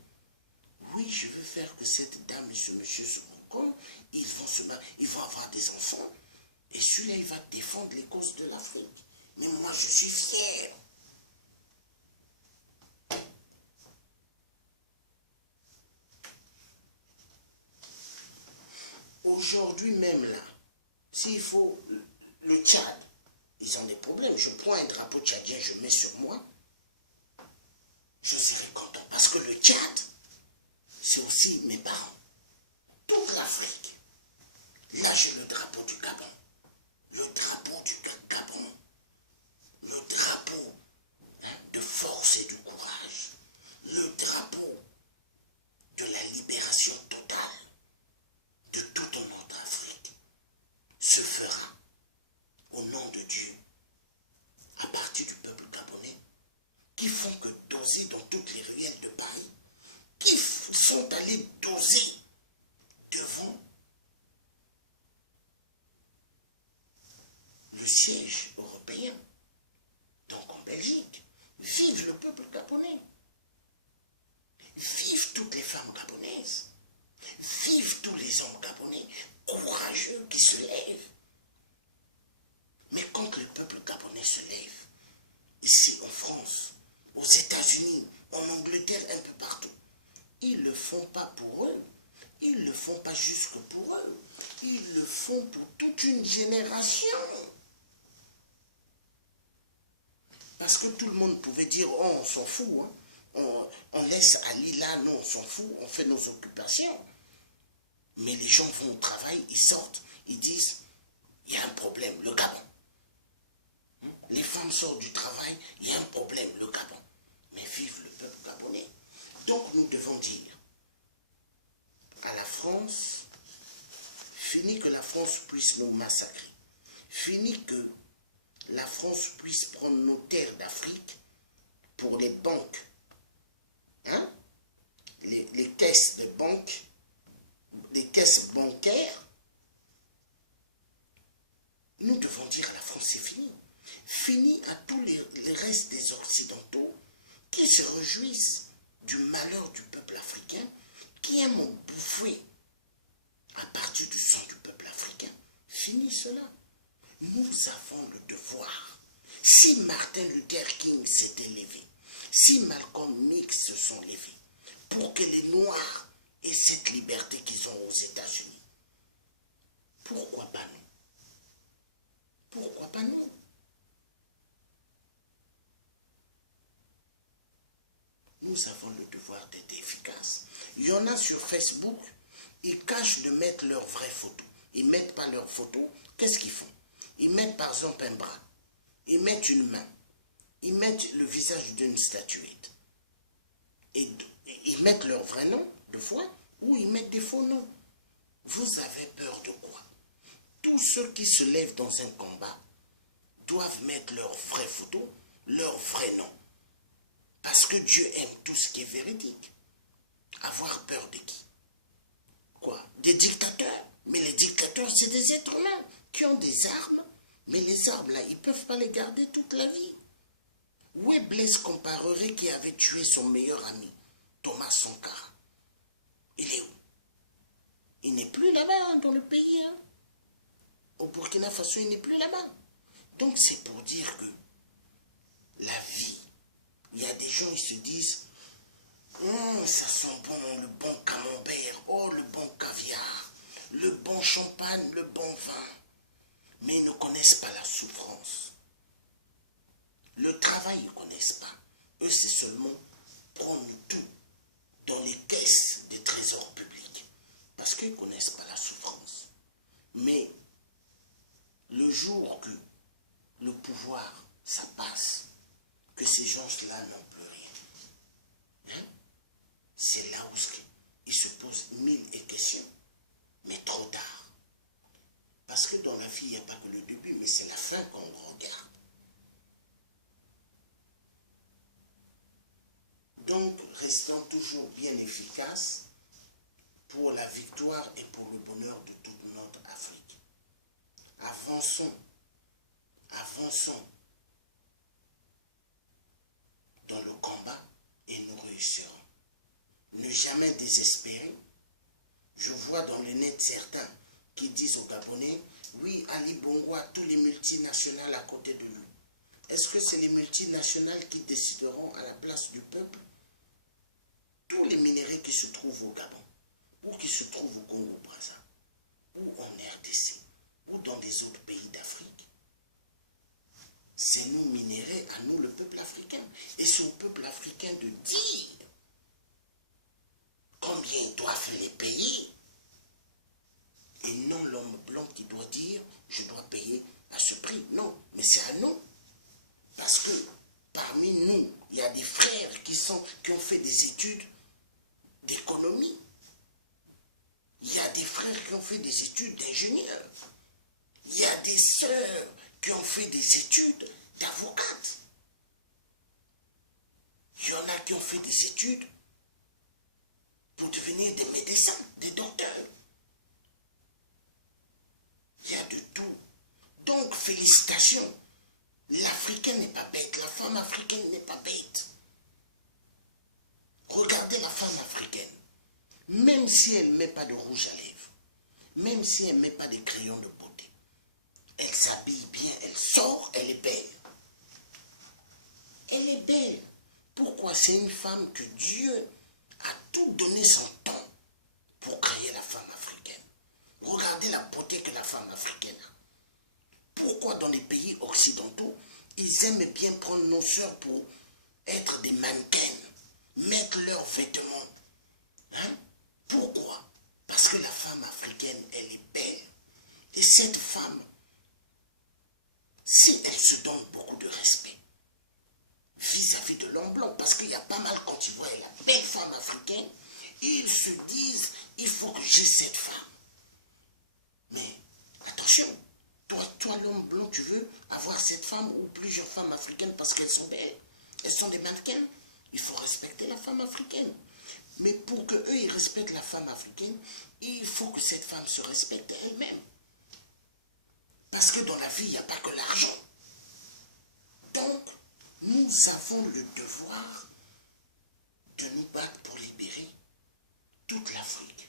oui, je veux faire que cette dame et ce monsieur se rencontrent, ils vont se marier, ils vont avoir des enfants, et celui-là, il va défendre les causes de l'Afrique. Mais moi, je suis fier. Aujourd'hui même là, s'il faut le Tchad, ils ont des problèmes. Je prends un drapeau tchadien, je mets sur moi, je serai content. Parce que le Tchad, c'est aussi mes parents. Toute l'Afrique. Là, j'ai le drapeau du Gabon. Le drapeau du Gabon. Le drapeau de force et de courage. Le drapeau de la libération totale de toute notre Afrique se fera au nom de Dieu à partir du peuple gabonais qui font que doser dans toutes les ruelles de Paris, qui sont allés doser devant le siège européen, donc en Belgique. Vive le peuple gabonais. Vive toutes les femmes gabonaises. Vive tous les hommes gabonais courageux qui se lèvent. Mais quand le peuple gabonais se lève, ici en France, aux États-Unis, en Angleterre, un peu partout, ils ne le font pas pour eux. Ils ne le font pas juste que pour eux. Ils le font pour toute une génération. Parce que tout le monde pouvait dire, oh, on s'en fout, hein. On laisse Ali là, non, on s'en fout, on fait nos occupations. Mais les gens vont au travail, ils sortent, ils disent, il y a un problème, le Gabon. Les femmes sortent du travail, il y a un problème, le Gabon. Mais vive le peuple gabonais. Donc nous devons dire à la France, fini que la France puisse nous massacrer. Fini que la France puisse prendre nos terres d'Afrique pour les banques. Hein? Les caisses de banque, les caisses bancaires. Nous devons dire à la France, c'est fini. Fini à tous les restes des Occidentaux qui se réjouissent du malheur du peuple africain, qui aiment bouffer à partir du sang du peuple africain. Fini cela. Nous avons le devoir. Si Martin Luther King s'était levé, si Malcolm X se sont levés, pour que les Noirs aient cette liberté qu'ils ont aux États-Unis, pourquoi pas nous? Pourquoi pas nous? Nous avons le devoir d'être efficaces. Il y en a sur Facebook, ils cachent de mettre leurs vraies photos. Ils ne mettent pas leurs photos. Qu'est-ce qu'ils font? Ils mettent par exemple un bras. Ils mettent une main. Ils mettent le visage d'une statuette. Et ils mettent leur vrai nom, de fois, ou ils mettent des faux noms. Vous avez peur de quoi? Tous ceux qui se lèvent dans un combat doivent mettre leur vraie photo, leur vrai nom. Parce que Dieu aime tout ce qui est véridique. Avoir peur de qui? Quoi? Des dictateurs. Mais les dictateurs, c'est des êtres humains qui ont des armes. Mais les armes, là, ils ne peuvent pas les garder toute la vie. Où est Blaise Compaoré qui avait tué son meilleur ami, Thomas Sankara? Il est où? Il n'est plus là-bas, hein, dans le pays. Hein. Au Burkina Faso, il n'est plus là-bas. Donc c'est pour dire que la vie, il y a des gens, ils se disent, ça sent bon, le bon camembert, oh, le bon caviar, le bon champagne, le bon vin. Mais ils ne connaissent pas la souffrance. Le travail, ils ne connaissent pas. Eux, c'est seulement prendre tout dans les caisses des trésors publics. Parce qu'ils ne connaissent pas la souffrance. Mais le jour que le pouvoir, ça passe, que ces gens-là n'ont plus rien, hein? C'est là où ils se posent mille questions. Mais trop tard. vie, il n'y a pas que le début, mais c'est la fin qu'on regarde. Donc, restons toujours bien efficaces pour la victoire et pour le bonheur de toute notre Afrique. Avançons, avançons dans le combat et nous réussirons. Ne jamais désespérer. Je vois dans le net certains qui disent aux Gabonais, oui, Ali Bongo a tous les multinationales à côté de lui. Est-ce que c'est les multinationales qui décideront à la place du peuple? Tous les minéraux qui se trouvent au Gabon, ou qui se trouvent au Congo-Brazza, ou en RDC, ou dans des autres pays d'Afrique, c'est nous minéraux, à nous le peuple africain. Et c'est au peuple africain de dire combien ils doivent les payer. Et non l'homme blanc qui doit dire je dois payer à ce prix. Non, mais c'est à nous. Parce que parmi nous, il y a des frères qui ont fait des études d'économie. Il y a des frères qui ont fait des études d'ingénieur. Il y a des sœurs qui ont fait des études d'avocates. Il y en a qui ont fait des études pour devenir des médecins, des docteurs. Il y a de tout. Donc, félicitations. L'Africain n'est pas bête, la femme africaine n'est pas bête. Regardez la femme africaine. Même si elle ne met pas de rouge à lèvres, même si elle ne met pas de crayons de beauté, elle s'habille bien, elle sort, elle est belle. Elle est belle. Pourquoi? C'est une femme que Dieu a tout donné son temps pour créer la femme africaine. Regardez la beauté que la femme africaine a. Pourquoi dans les pays occidentaux, ils aiment bien prendre nos sœurs pour être des mannequins, mettre leurs vêtements? Hein? Pourquoi? Parce que la femme africaine, elle est belle. Et cette femme, si elle se donne beaucoup de respect vis-à-vis de l'homme blanc, parce qu'il y a pas mal quand ils voient la belle femme africaine, ils se disent, il faut que j'ai cette femme. Mais attention, toi l'homme blanc, tu veux avoir cette femme ou plusieurs femmes africaines parce qu'elles sont belles, elles sont des mannequins. Il faut respecter la femme africaine. Mais pour qu'eux, ils respectent la femme africaine, il faut que cette femme se respecte elle-même. Parce que dans la vie, il n'y a pas que l'argent. Donc, nous avons le devoir de nous battre pour libérer toute l'Afrique.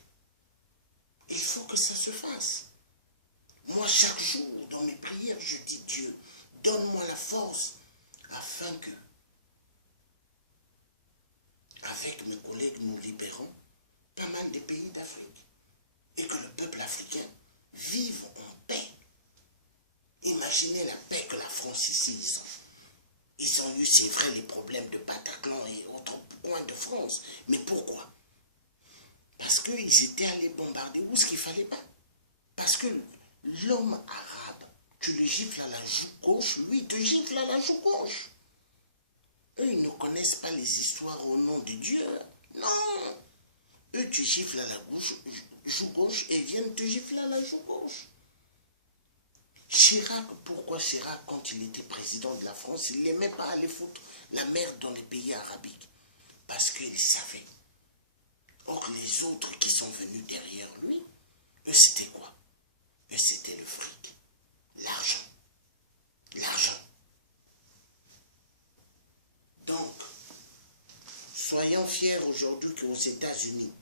Il faut que ça se fasse. Moi, chaque jour, dans mes prières, je dis Dieu, donne-moi la force afin que, avec mes collègues, nous libérons pas mal de pays d'Afrique et que le peuple africain vive en paix. Imaginez la paix que la France ici, ils ont eu, c'est vrai, les problèmes de Bataclan et autres coins de France. Mais pourquoi? Parce qu'ils étaient allés bombarder où ce qu'il ne fallait pas. Parce que l'homme arabe, tu le gifles à la joue gauche, lui il te gifle à la joue gauche. Eux, ils ne connaissent pas les histoires au nom de Dieu. Non. Eux, tu gifles à la joue gauche et ils viennent te gifler à la joue gauche. Chirac, pourquoi Chirac, quand il était président de la France, il n'aimait pas aller foutre la merde dans les pays arabiques? Parce qu'il savait. Or, les autres qui sont venus derrière lui, eux, c'était quoi? Eux, c'était le fric, l'argent. L'argent. Donc, soyons fiers aujourd'hui qu'aux États-Unis,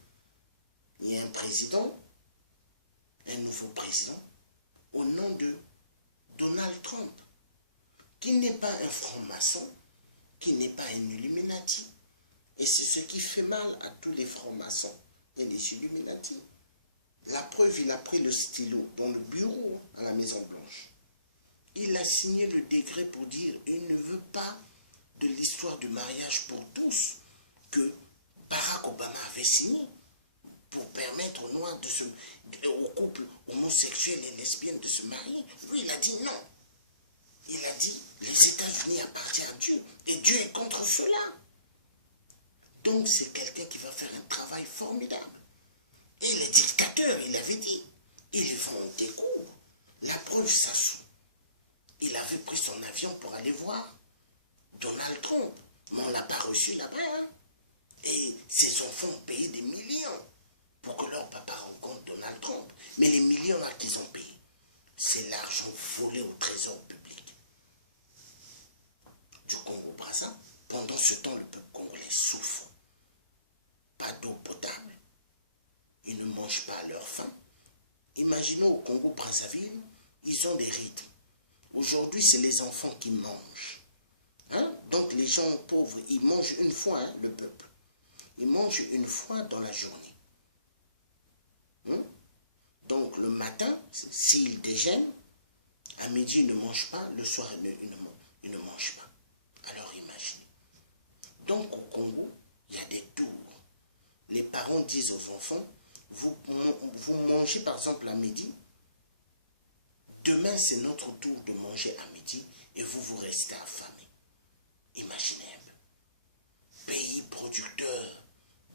il y a un président, un nouveau président, au nom de Donald Trump, qui n'est pas un franc-maçon, qui n'est pas un Illuminati. Et c'est ce qui fait mal à tous les francs-maçons et les Illuminati. La preuve, il a pris le stylo dans le bureau à la Maison-Blanche. Il a signé le décret pour dire qu'il ne veut pas de l'histoire du mariage pour tous que Barack Obama avait signé pour permettre aux Noirs, aux couples homosexuels et lesbiennes de se marier. Lui, il a dit non. Il a dit, les États-Unis appartiennent à Dieu. Et Dieu est contre cela. Donc, c'est quelqu'un qui va faire un travail formidable. Et les dictateurs, il avait dit, ils vont au décours. La preuve, Sassou, il avait pris son avion pour aller voir Donald Trump, mais on ne l'a pas reçu là-bas. Hein? Et ses enfants ont payé des millions pour que leur papa rencontre Donald Trump. Mais les millions là qu'ils ont payés, c'est l'argent volé au trésor public du Congo-Brazza. Pendant ce temps, le peuple congolais souffre. Pas d'eau potable. Ils ne mangent pas à leur faim. Imaginons au Congo-Brazzaville, ils ont des rythmes. Aujourd'hui, c'est les enfants qui mangent. Hein? Donc les gens pauvres, ils mangent une fois, hein, le peuple. Ils mangent une fois dans la journée. Hein? Donc le matin, s'ils déjeunent, à midi, ils ne mangent pas, le soir, ils ne mangent pas. Alors imaginez. Donc au Congo, il y a des tours. Les parents disent aux enfants, vous mangez par exemple à midi, demain c'est notre tour de manger à midi et vous restez affamés. Imaginez un peu. Pays producteur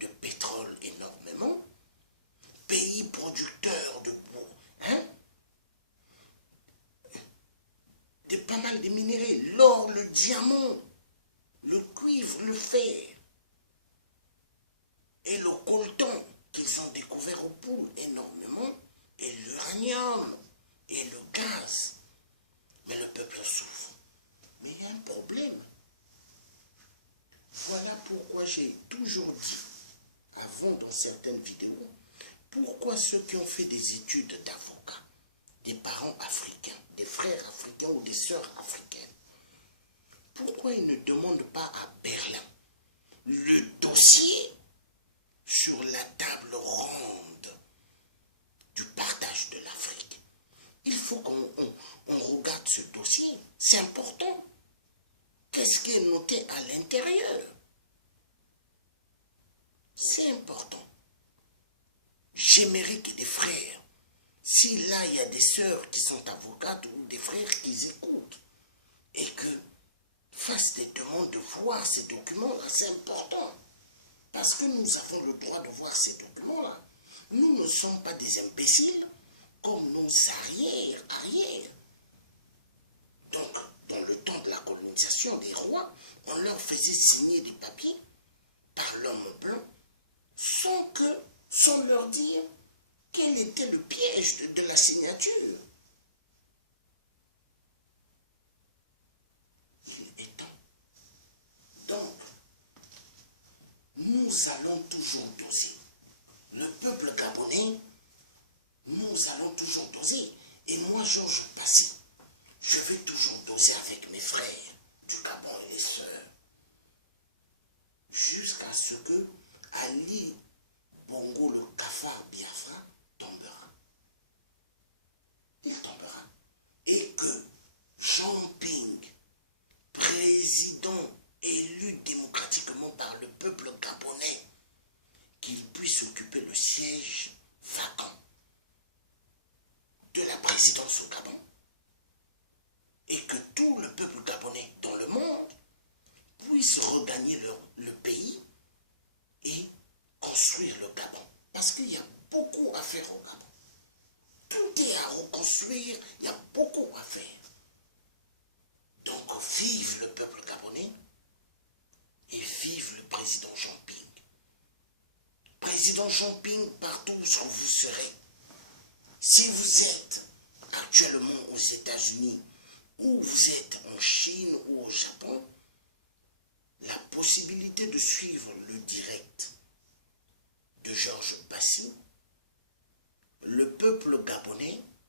de pétrole énormément, pays producteur de bois, hein? De pas mal de minéraux, l'or, le diamant, le cuivre, le fer et le coltan qu'ils ont découvert au pôle énormément, et l'uranium et le gaz. Mais le peuple souffre. Mais il y a un problème. Voilà pourquoi j'ai toujours dit, avant dans certaines vidéos, pourquoi ceux qui ont fait des études d'avocat, des parents africains, des frères africains ou des sœurs africaines, pourquoi ils ne demandent pas à Berlin le dossier sur la table ronde du partage de l'Afrique? Il faut qu'on regarde ce dossier. C'est important. Qu'est-ce qui est noté à l'intérieur? C'est important. J'aimerais que des frères, si là il y a des sœurs qui sont avocates ou des frères qui écoutent, et que fassent des demandes de voir ces documents-là, c'est important. Parce que nous avons le droit de voir ces documents-là. Nous ne sommes pas des imbéciles comme nos arrières. Donc, dans le temps de la colonisation des rois, on leur faisait signer des papiers par l'homme blanc sans leur dire quel était le piège de la signature. Il est temps. Donc, nous allons toujours doser. Le peuple gabonais, nous allons toujours doser. Et moi, Georges Passy, je vais toujours doser avec mes frères du Gabon et les sœurs. Jusqu'à ce que Ali Bongo, le cafard Biafra, tombera. Il tombera. Et que Jean Ping, président élu démocratiquement par le peuple gabonais, qu'il puisse occuper le siège vacant de la présidence au Gabon, et que tout le peuple gabonais dans le monde puisse regagner le pays et construire le Gabon. Parce qu'il y a beaucoup à faire au Gabon. Tout est à reconstruire, il y a beaucoup à faire. Donc vive le peuple gabonais et vive le président Jean Ping. Président Jean Ping, partout où vous serez, si vous êtes actuellement aux États-Unis, ou vous êtes en Chine ou au Japon, la possibilité de suivre le direct de Georges Passy, le peuple gabonais